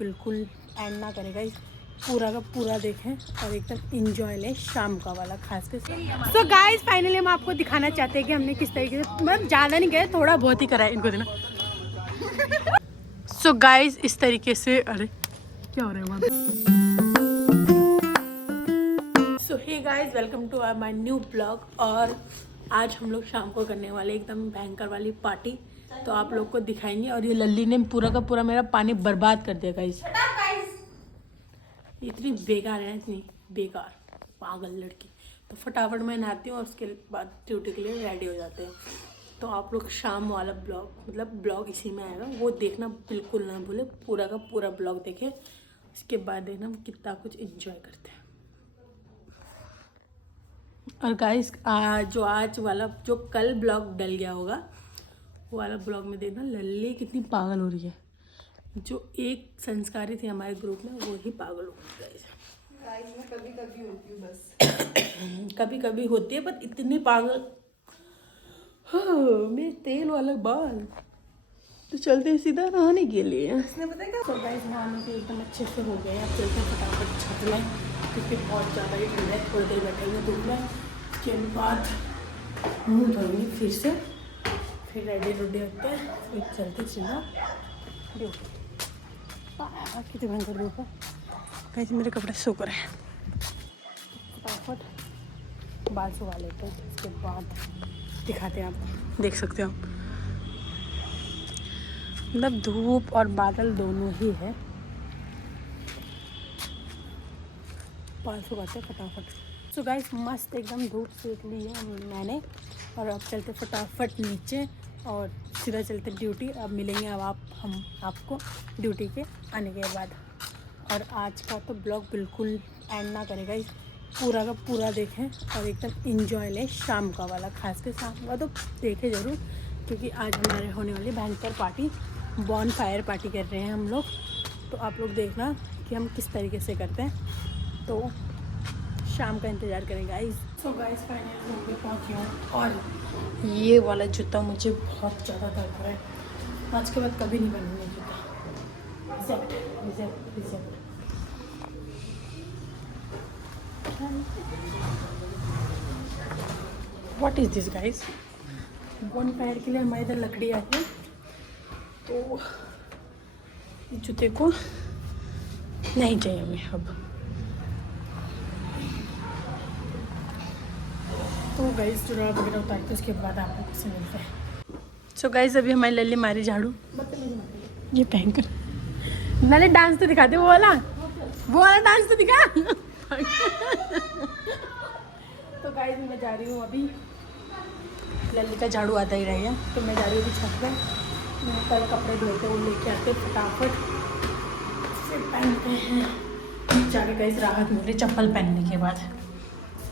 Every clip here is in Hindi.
बिल्कुल एंड ना करेगा, पूरा का पूरा देखें और एकदम इंजॉय लें शाम का वाला खास कर। सो गाइस फाइनली हम आपको दिखाना चाहते हैं कि हमने किस तरीके से, मतलब ज़्यादा नहीं गए, थोड़ा बहुत ही करा है इनको देना। सो गाइस इस तरीके से, अरे क्या हो रहा है वहाँ पे। So hey guys welcome to our my new blog. और आज हम लोग शाम को करने वाले एकदम भयंकर वाली पार्टी, तो आप लोग को दिखाएंगे। और ये लल्ली ने पूरा का पूरा मेरा पानी बर्बाद कर दिया गाइस। इतनी बेकार है, इतनी बेकार पागल लड़की। तो फटाफट मैं नहाती हूँ और उसके बाद ड्यूटी के लिए रेडी हो जाते हैं। तो आप लोग शाम वाला ब्लॉग, मतलब ब्लॉग इसी में आएगा, वो देखना बिल्कुल ना भूले। पूरा का पूरा ब्लॉग देखें, उसके बाद देखना हम कितना कुछ एंजॉय करते हैं। और गाइस जो कल ब्लॉग डल गया होगा, वो वाला ब्लॉग में देखना लल्ली कितनी पागल हो रही है। जो एक संस्कारी थी हमारे ग्रुप में, वो ही पागल हो गई। मैं कभी कभी होती हूँ बस। कभी कभी होती है, पर इतनी पागल। हाँ, मेरे तेल वाला बाल। तो चलते हैं सीधा नहाने के लिए। इसने पता है क्या? तो गाइस नहाने के एकदम अच्छे से हो गए। अब चलते हैं फटाफट छत में, क्योंकि बहुत ज़्यादा ही ठंड है। थोड़ी देर बैठेंगे धूप में, उसके बाद मुँह धोएंगे फिर रेडी होते हैं, फिर चलते सीधा ड्यूटी। कितनी भयंकर धूप है गाइस, मेरे कपड़े सूख रहे हैं। फटाफट बाल सुखा लेते हैं, उसके बाद दिखाते हैं आपको। देख सकते हो आप, मतलब धूप और बादल दोनों ही है। बाल सुखाते हैं फटाफट। सो गाइस मस्त एकदम धूप सेक ली है मैंने, और अब चलते फटाफट नीचे और सीधा चलते ड्यूटी। अब मिलेंगे हम आपको ड्यूटी के आने के बाद। और आज का तो ब्लॉग बिल्कुल एंड ना करेगा, पूरा का पूरा देखें और एकदम इंजॉय लें शाम का वाला। खास कर शाम का तो देखें ज़रूर, क्योंकि आज हमारे होने वाली भयंकर पार्टी, बॉन फायर पार्टी कर रहे हैं हम लोग। तो आप लोग देखना कि हम किस तरीके से करते हैं, तो शाम का इंतज़ार करें गाइस। सो गाइस फाइनली होके पहुँची हूँ, और ये वाला जूता मुझे बहुत ज़्यादा दर्द है। आज के बाद कभी नहीं पहनूंगी जूता। Reject. What is this guys? Bonfire के लिए हमारे इधर लकड़ी आई है, तो जूते को नहीं चाहिए हमें अब। तो गाइस चुरा वगैरह उतार के उसके बाद आप लोग से मिलते हैं। सो गाइस अभी हमारी लल्ली मारी झाड़ू, ये पहन कर। नाले डांस तो दिखा दे, वो वाला डांस तो दिखा। तो गाइस मैं जा रही हूँ अभी, लल्ली का झाड़ू आता ही रहेगा, तो मैं जा रही हूँ अभी छत पे। मैं कल कपड़े धोते वो लेके आते फटाफट, फिर पहनते हैं। जाके गाइस राहत मिल रही चप्पल पहनने के बाद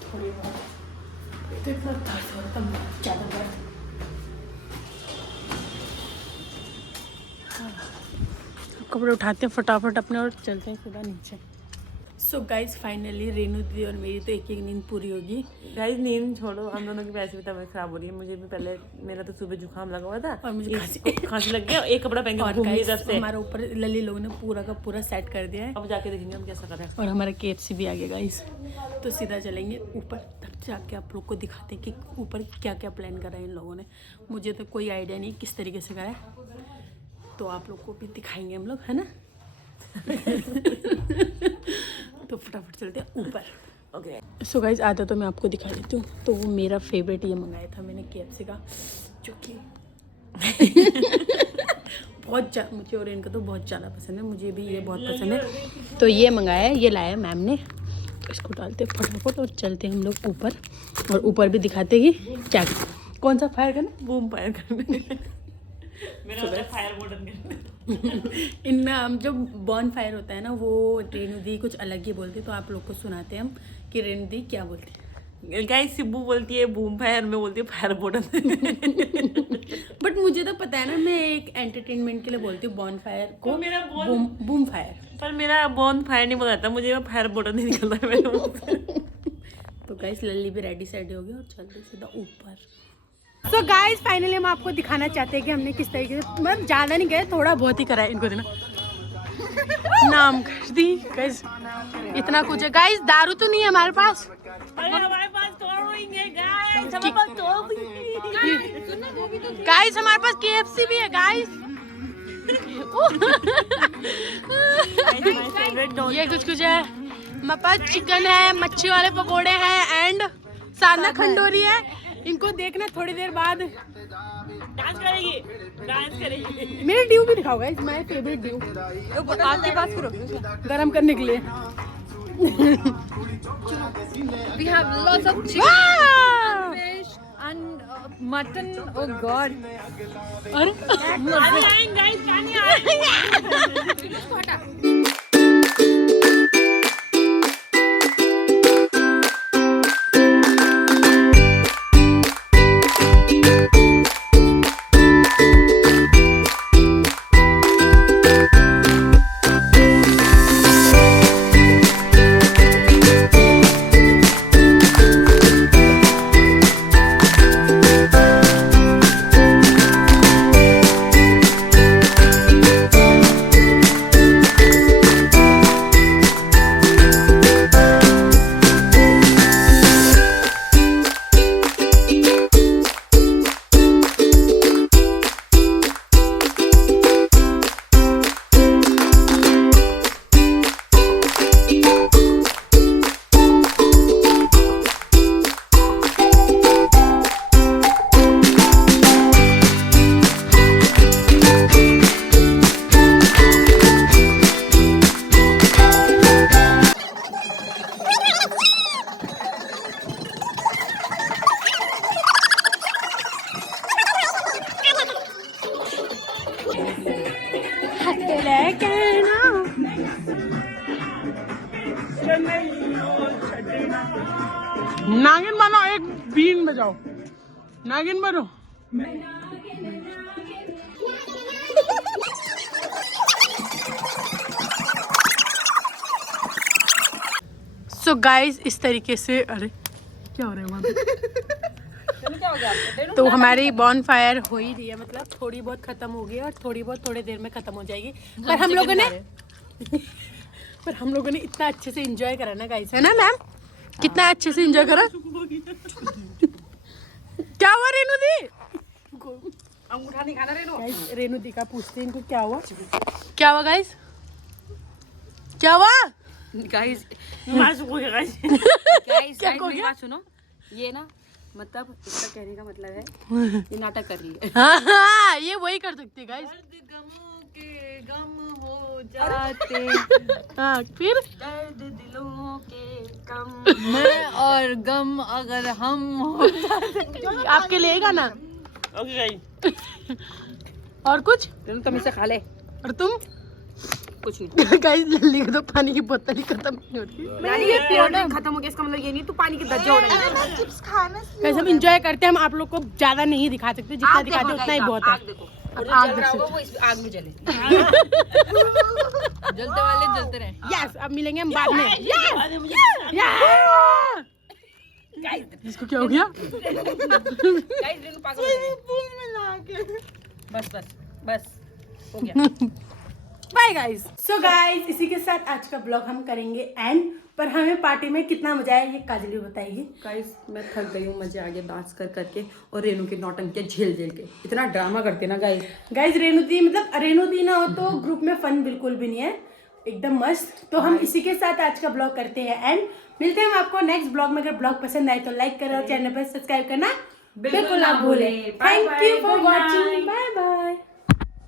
थोड़ी बहुत। तो इतना दर्द होता है, ज़्यादा दर्द। कपड़े उठाते हैं फटाफट अपने और चलते हैं सीधा नीचे। सो गाइस फाइनली रेनू दीदी और मेरी तो एक नींद पूरी होगी। गाइस नींद छोड़ो, हम दोनों की वैसे भी तबीयत खराब हो रही है। मुझे भी पहले, मेरा तो सुबह जुकाम लगा हुआ था और मुझे खांसी लग गया। एक कपड़ा पहन के घूम रही जब से। हमारे ऊपर लली लोगों ने पूरा का पूरा सेट कर दिया है। अब जाके देखेंगे हम कैसा करें। और हमारा KFC भी आ गया गाइस, तो सीधा चलेंगे ऊपर तक जाके आप लोग को दिखाते हैं कि ऊपर क्या क्या प्लान करा है इन लोगों ने। मुझे तो कोई आइडिया नहीं किस तरीके से करा है, तो आप लोग को भी दिखाएंगे हम लोग, है ना। तो फटाफट चलते हैं ऊपर। ओके सो गाइस आधा तो मैं आपको दिखा देती हूँ। तो वो मेरा फेवरेट ये मंगाया था मैंने KFC का, जो कि मुझे और इनका तो बहुत ज़्यादा पसंद है। मुझे भी ये बहुत पसंद है, तो ये मंगाया है, ये लाया मैम ने। तो इसको डालते फटाफट और चलते हम लोग ऊपर, और ऊपर भी दिखाते कि क्या कौन सा फायर करना, बूम फायर करने। मेरा फायर बटन इनमें हम जो बॉन फायर होता है ना, वो रेणु दी कुछ अलग ही बोलती है। तो आप लोग को सुनाते हैं हम कि रेणु दी क्या बोलती है। गाइस सिब्बू बोलती है बूम फायर, मैं बोलती हूँ फायर बटन। बट मुझे तो पता है ना, मैं एक एंटरटेनमेंट के लिए बोलती हूँ बॉन फायर को, मेरा बूम फायर। पर मेरा बॉन फायर नहीं बोला था, मुझे फायर बटन नहीं निकलता है मेरे मुंह से। तो गाइस लल्ली भी रेडी सेडी हो गई और चलते सीधा ऊपर। तो गाइस फाइनली हम आपको दिखाना चाहते हैं कि हमने किस तरीके से, मतलब ज़्यादा नहीं गए, थोड़ा बहुत ही करा है इनको देना। नाम कर दी गाइस, इतना कुछ है गाइस। दारू तो नहीं है हमारे पास, अरे हमारे पास तोड़ेंगे गाइस, हमारे पास गाइस हमारे पास KFC भी है गाइस। ये कुछ है हमारे पास, चिकन है, मच्छी वाले पकोड़े हैं एंड साधना खंडोरी है। इनको देखना थोड़ी देर बाद डांस करेगी। मेरे ड्यू भी दिखाओ गाइस, माय फेवरेट ड्यू आपके पास करो गरम करने के लिए। We have lots of chicken, fish, and mutton. Oh God! और नागिन बनो, एक बीन बजाओ, नागिन बनो। सो गाइस इस तरीके से, अरे क्या हो रहा है वहाँ पे? तो हमारी बॉन फायर हो ही रही है, मतलब थोड़ी बहुत खत्म हो गई और थोड़ी बहुत थोड़ी देर में खत्म हो जाएगी। पर हम लोगों ने इतना अच्छे से एंजॉय करा ना गाइस, है ना मैम? कितना अच्छे से एंजॉय करा। क्या हुआ रेनू दी? अंगूठा नहीं खाना रेनू। गाइस रेनू दी का पूछते हैं इनको क्या हुआ। क्या हुआ गाइस? क्या हुआ Guys, गाइस क्या मेरी बात सुनो। ये ना मतलब इसका कहने का मतलब है ये नाटक कर रही है। हाँ ये वही कर सकती है गाइस। गमों के गम हो जाते, हाँ फिर दर्द दिलों के कम। मैं और गम अगर हम हो आपके लेगा ना। ओके गाइस, और कुछ? तुम कमी से खा ले। और तुम? कुछ नहीं। गाइस लल्ली को तो पानी की बोतल ही खत्म नहीं होती। खत्म हो गया इसका मतलब ये नहीं तू पानी के धज्जे उड़ाएंगे। गाइस हम एंजॉय करते हैं, हम आप लोग को ज्यादा नहीं दिखा सकते, जितना दिखाते हैं उतना ही बहुत है। आग देखो, अब आग देख सकते वो इस आग में जले। जलते वाले जलते रहे। यस अब मिलेंगे हम बाद में। इसको क्या हो गया? गाइस रेनू पागल हो गई। बस बस बस हो गया। Bye guys. सो गाइस इसी के साथ आज का ब्लॉग हम करेंगे एंड। पर हमें पार्टी में कितना मजा आया ये काजली बताएगी। गाइस मैं थक गई हूँ, मजे आ गए डांस कर करके और रेनू के नौटंकी झेल झेल के। इतना ड्रामा करते ना गाइस। गाइस रेनू दी मतलब रेनू दी ना हो तो ग्रुप में फन बिल्कुल भी नहीं है, एकदम मस्त। तो हम इसी के साथ आज का ब्लॉग करते हैं एंड मिलते हैं हम आपको नेक्स्ट ब्लॉग में। अगर ब्लॉग पसंद आए तो लाइक करो और चैनल पर सब्सक्राइब करना बिल्कुल ना भूलें। Thank you for watching.